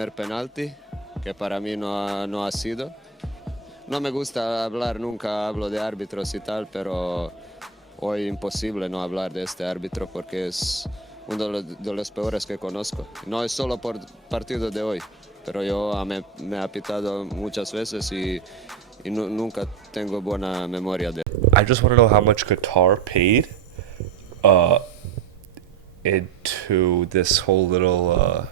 primer penalti, que para mí no ha sido. No me gusta hablar, nunca hablo de árbitros y tal, pero hoy imposible no hablar de este árbitro porque es uno de los peores que conozco. No es solo por partido de hoy, pero yo me ha pitado muchas veces y nunca tengo buena memoria de. I just want to know how much Qatar paid into this whole little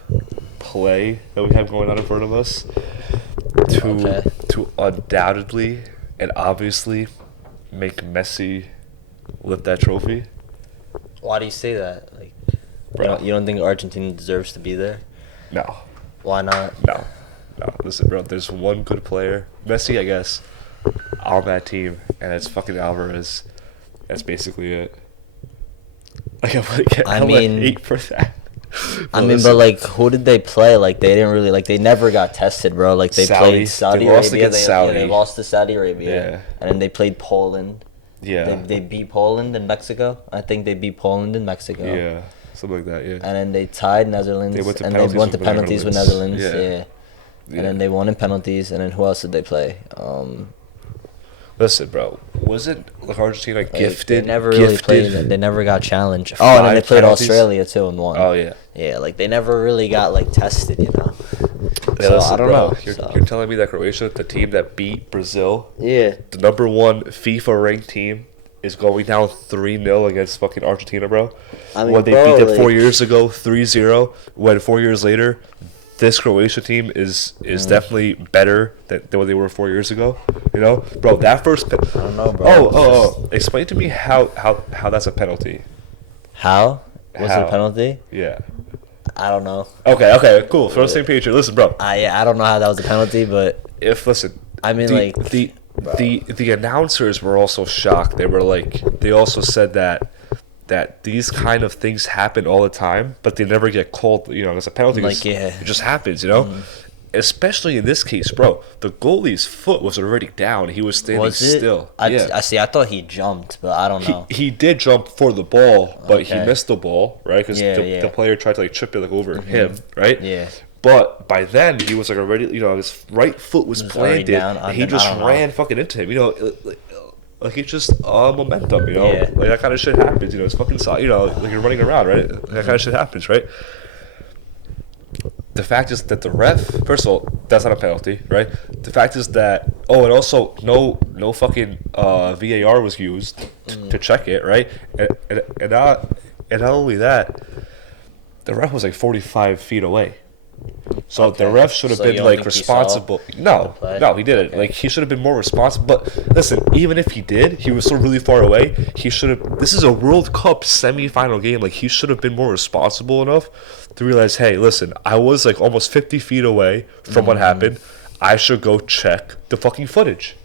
play that we have going on in front of us to undoubtedly and obviously make Messi lift that trophy. Why do you say that? Like, Bro. you don't think Argentina deserves to be there? No. Why not? No. Listen, bro, there's one good player, Messi, I guess, on that team, and it's fucking Alvarez. That's basically it. Like, I'm gonna get hate for that. But like, who did they play? Like, they didn't really, like, they never got tested, bro. Like, they played Saudi Arabia. Lost against Saudi. They lost to Saudi Arabia. Yeah. And then they played Poland. Yeah. They beat Poland and Mexico. I think they beat Poland and Mexico. Yeah, something like that, yeah. And then they tied Netherlands. They went to and penalties they went to with penalties with Netherlands. Netherlands. Yeah. And then they won in penalties. And then who else did they play? Listen, bro, wasn't like Argentina gifted? They never really played. They never got challenged. Oh, and then they played penalties? Australia too and won. Oh yeah. Yeah, like they never really got like tested, you know. Yeah, So listen, I don't bro, know. You're telling me that Croatia, the team that beat Brazil, Yeah. the number one FIFA ranked team, is going down 3-0 against fucking Argentina, bro? I mean, when they bro, beat them like, 4 years ago, 3-0. When 4 years later, this Croatia team is definitely better than what they were 4 years ago. You know, bro, that first. I don't know, bro. Oh! Explain to me how that's a penalty. How? Was it How? a penalty? Yeah. I don't know. Okay, cool. For the same page here. Listen, bro. I don't know how that was a penalty, but Listen. I mean, the announcers were also shocked. They also said that these kind of things happen all the time, but they never get called. You know, as a penalty. It just happens. You know. Especially in this case, bro, the goalie's foot was already down. He was standing still. I see. I thought he jumped, but I don't know. He did jump for the ball, but he Okay. missed the ball, right? Because the player tried to like chip it like over him, right? Yeah. But by then he was like already, you know, his right foot was already planted, down, and he then, just I don't know. ran fucking into him. You know, like it's just momentum. You know, Yeah. like that kind of shit happens. You know, it's fucking you know, like you're running around, right? That kind of shit happens, right? The fact is that the ref, first of all, that's not a penalty, right? The fact is that, and also no fucking VAR was used to check it, right? And not only that, the ref was like 45 feet away. So the ref should have So you been don't like think he responsible. saw the No, play? he didn't. Like he should have been more responsible. But listen, even if he did, he was so really far away. He should have. This is a World Cup semi-final game. Like he should have been more responsible enough to realize, hey, listen, I was like almost 50 feet away from what happened. I should go check the fucking footage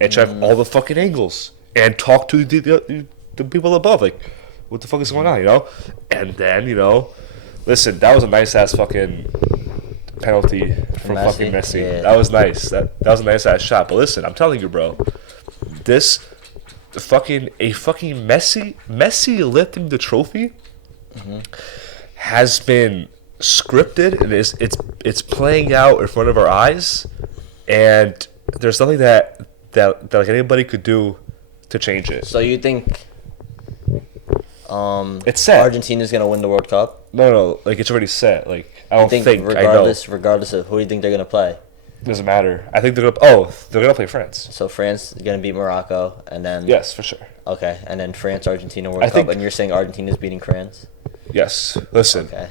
and check all the fucking angles and talk to the people above. Like, what the fuck is going on? You know? And then listen, that was a nice ass fucking penalty from Messi? fucking Messi. Yeah. That was nice. That was a nice ass shot. But listen, I'm telling you, bro, this fucking Messi lifting the trophy has been scripted, and it's playing out in front of our eyes, and there's nothing that like anybody could do to change it. So you think It's set. Argentina's gonna win the World Cup? No, like it's already set. Like I don't think regardless of who do you think they're gonna play? Doesn't matter. I think they're gonna play France. So France is gonna beat Morocco, and then Yes, for sure. Okay, and then France Argentina World Cup, and you're saying Argentina's beating France? Yes. Listen. Okay.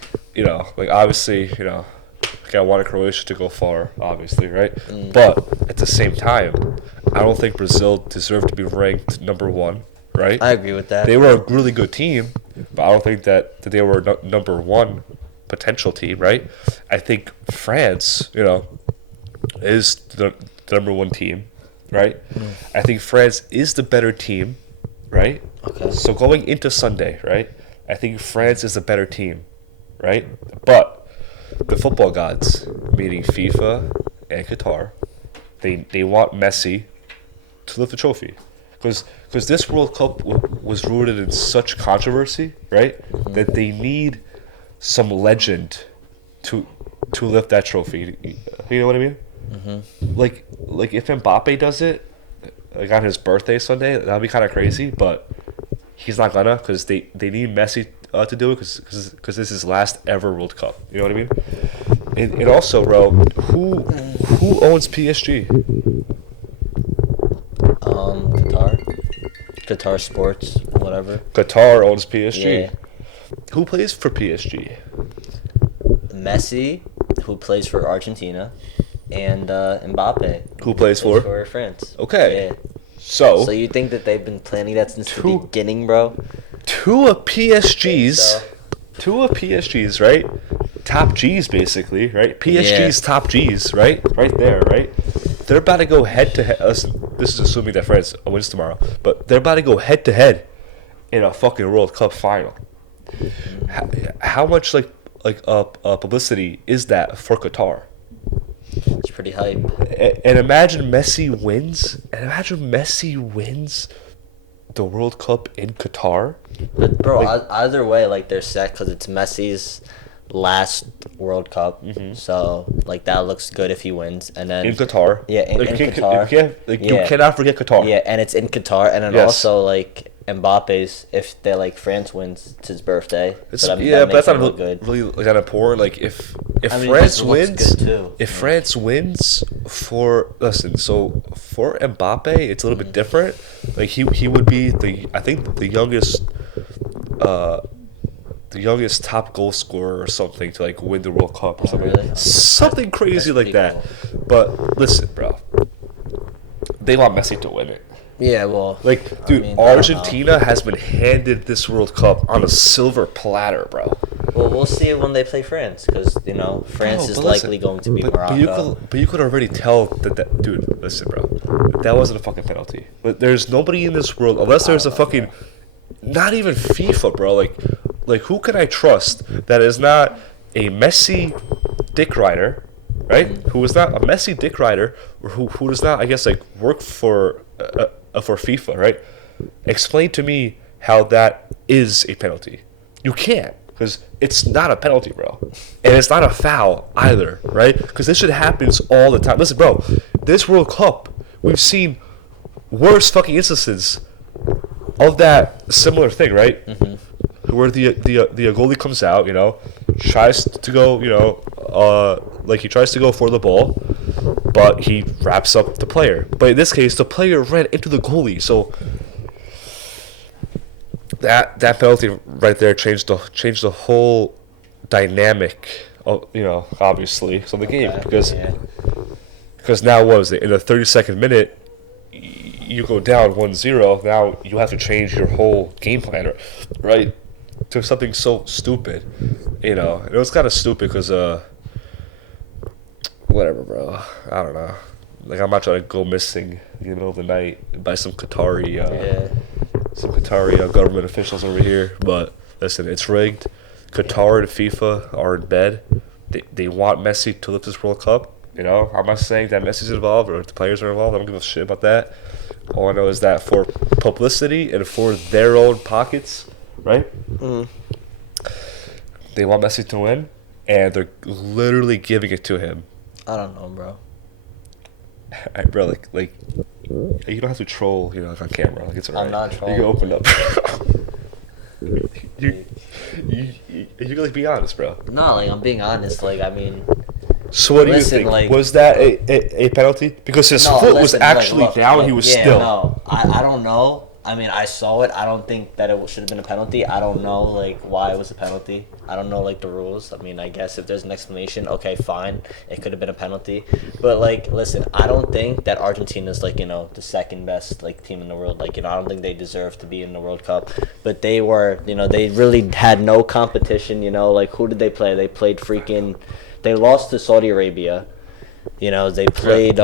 Like obviously, like I wanted Croatia to go far, obviously, right? But at the same time, I don't think Brazil deserved to be ranked number one, right? I agree with that. They were a really good team, but I don't think that they were number one potential team, right? I think France, is the number one team, right? I think France is the better team, right? Okay. So going into Sunday, right? I think France is a better team, right? But the football gods, meaning FIFA and Qatar, they want Messi to lift the trophy, because this World Cup was rooted in such controversy, right? That they need some legend to to lift that trophy. You know what I mean? Like if Mbappe does it, like on his birthday Sunday, that'd be kind of crazy. But he's not gonna, because they need Messi to do it, because this is his last ever World Cup. You know what I mean? And also, bro, who owns PSG? Qatar Sports, whatever. Qatar owns PSG. Yeah. Who plays for PSG? Messi, who plays for Argentina, and Mbappe, Who plays for? France. Okay. Yeah. So you think that they've been planning that since the Two- beginning, bro? two of PSG's, So- right? Top G's, basically, right? PSG's top G's, right? Right there, right? They're about to go head to head. Listen, this is assuming that France wins tomorrow, but they're about to go head to head in a fucking World Cup final. How much publicity is that for Qatar? It's pretty hype. And imagine Messi wins. The World Cup in Qatar. But bro, Like- either way, like they're set because it's Messi's last World Cup. So like that looks good if he wins, and then In Qatar. Yeah, in Qatar. You Yeah. cannot forget Qatar. Yeah, and it's in Qatar, and then Yes. also like Mbappe's, if they like France wins, it's his birthday. It's, that but that's makes him not look good. really like, that important. Like if I mean, France it looks wins, good, too. if France wins so for Mbappe, it's a little bit different. Like he would be the youngest top goal scorer or something to like win the World Cup or something. really? Something crazy That's like that. pretty But listen, bro, they want Messi to win it. Yeah, well, Like, dude, I mean, I don't know. Argentina has been handed this World Cup on a silver platter, bro. Well, we'll see when they play France, because France Bro, is but likely listen, going to be but Morocco. you could already tell that dude. Listen, bro, that wasn't a fucking penalty. But there's nobody in this world, unless there's a fucking, not even FIFA, bro. Like who can I trust that is not a Messi dick rider, right? Who is not a Messi dick rider, or who does not, I guess, like work for FIFA, right? Explain to me how that is a penalty. You can't, because it's not a penalty, bro, and it's not a foul either, right? Because this shit happens all the time. Listen, bro, this World Cup, we've seen worse fucking instances of that similar thing, right? Where the goalie comes out, tries to go, like he tries to go for the ball, but he wraps up the player. But in this case, the player ran into the goalie, so that penalty right there changed the whole dynamic of obviously the game, because now what was it, in the 32nd minute you go down 1-0, now you have to change your whole game plan, right, to something so stupid. It was kind of stupid because whatever, bro, I don't know, like I'm not trying to go missing in the middle of the night by some Qatari government officials over here, but listen, it's rigged. Qatar and FIFA are in bed. They want Messi to lift this World Cup. I'm not saying that Messi's involved or the players are involved. I don't give a shit about that. All I know is that for publicity and for their own pockets, right? They want Messi to win, and they're literally giving it to him. I don't know, bro. Bro, like you don't have to troll, like on camera. Like it's alright. I'm not trolling. You can open up. you can be honest, bro. No, like I'm being honest. Like I mean, So what do you Listen, think? like- Was that a penalty? Because his no, foot was listen, actually look, down. look, He was yeah, still. No, I don't know. I mean, I saw it. I don't think that it should have been a penalty. I don't know, like, why it was a penalty. I don't know, like, the rules. I mean, I guess if there's an explanation, okay, fine. It could have been a penalty. But, like, listen, I don't think that Argentina's, like, the second best, like, team in the world. Like, I don't think they deserve to be in the World Cup. But they were, they really had no competition, like, who did they play? They played they lost to Saudi Arabia. They played,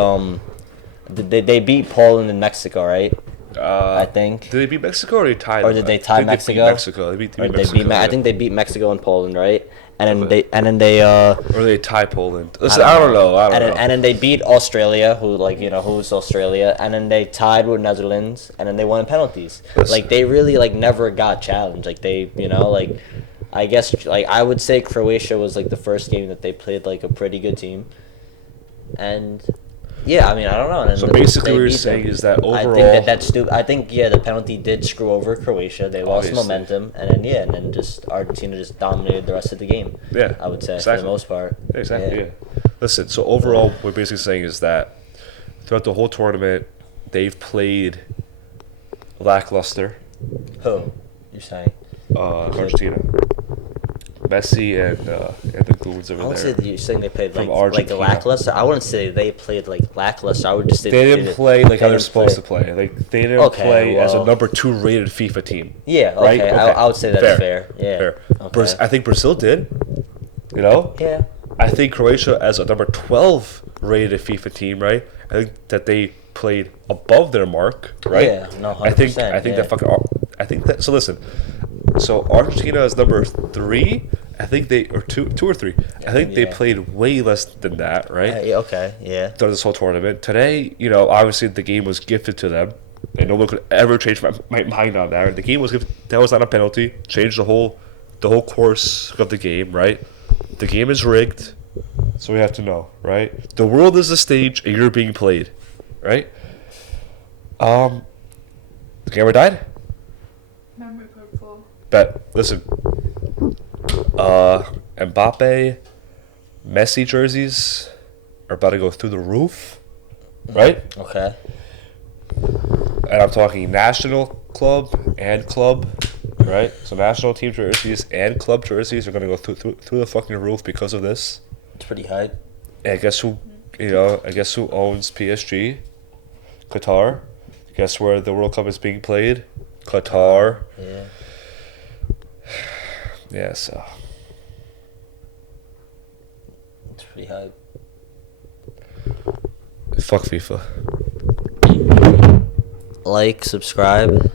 they beat Poland and Mexico, right? I think. Did they beat Mexico or they tied? Or did they tie Mexico? They beat Mexico. They beat Or Mexico. I think they beat Mexico and Poland, right? And then Or they tie Poland. Listen, I don't know. And then they beat Australia, who's Australia, and then they tied with Netherlands, and then they won in penalties. Listen. Like they really never got challenged. Like they, I guess like I would say Croatia was like the first game that they played like a pretty good team, and yeah, I mean I don't know. And So they basically, what you're beat saying them. is that I overall, think that's stupid. I think the penalty did screw over Croatia. They lost Obviously. momentum, and then just Argentina just dominated the rest of the game. yeah, I would say for exactly. the most part. Exactly. Yeah. Listen. So overall, what we're basically saying is that throughout the whole tournament, they've played lackluster. Who? You're saying? Argentina. Messi and the goons I over wouldn't say there. that you're saying they played From like Argentina. lackluster. I wouldn't say they played like lackluster. I would just say They didn't play like how they're didn't supposed to play. Like they didn't Okay, play as a well- number 2 rated FIFA team. Yeah, Right? okay. I would say that's fair. Yeah. Fair. Okay. I think Brazil did. You know. Yeah. I think Croatia as a number 12 rated FIFA team, right? I think that they played above their mark, right? Yeah, no, I think 100%, that fucking I think that so listen. So Argentina is number 3. I think they or 2 or 3. I think they yeah. played way less than that, right? Yeah, okay. Yeah. Throughout this whole tournament. Today, you know, obviously the game was gifted to them. And no one could ever change my mind on that. The game was gifted, that was not a penalty. Changed the whole course of the game, right? The game is rigged, so we have to know, right? The world is a stage, and you're being played, right? The camera died. Memory card full. Bet. Listen. Mbappe, Messi jerseys are about to go through the roof, right? Okay. And I'm talking national club and club, right? So national team jerseys and club jerseys are gonna go through the fucking roof because of this. It's pretty high. And guess who? You know, I guess who owns PSG? Qatar. Guess where the World Cup is being played? Qatar. Yeah. Yeah. So It's pretty high. fuck FIFA. Like, subscribe.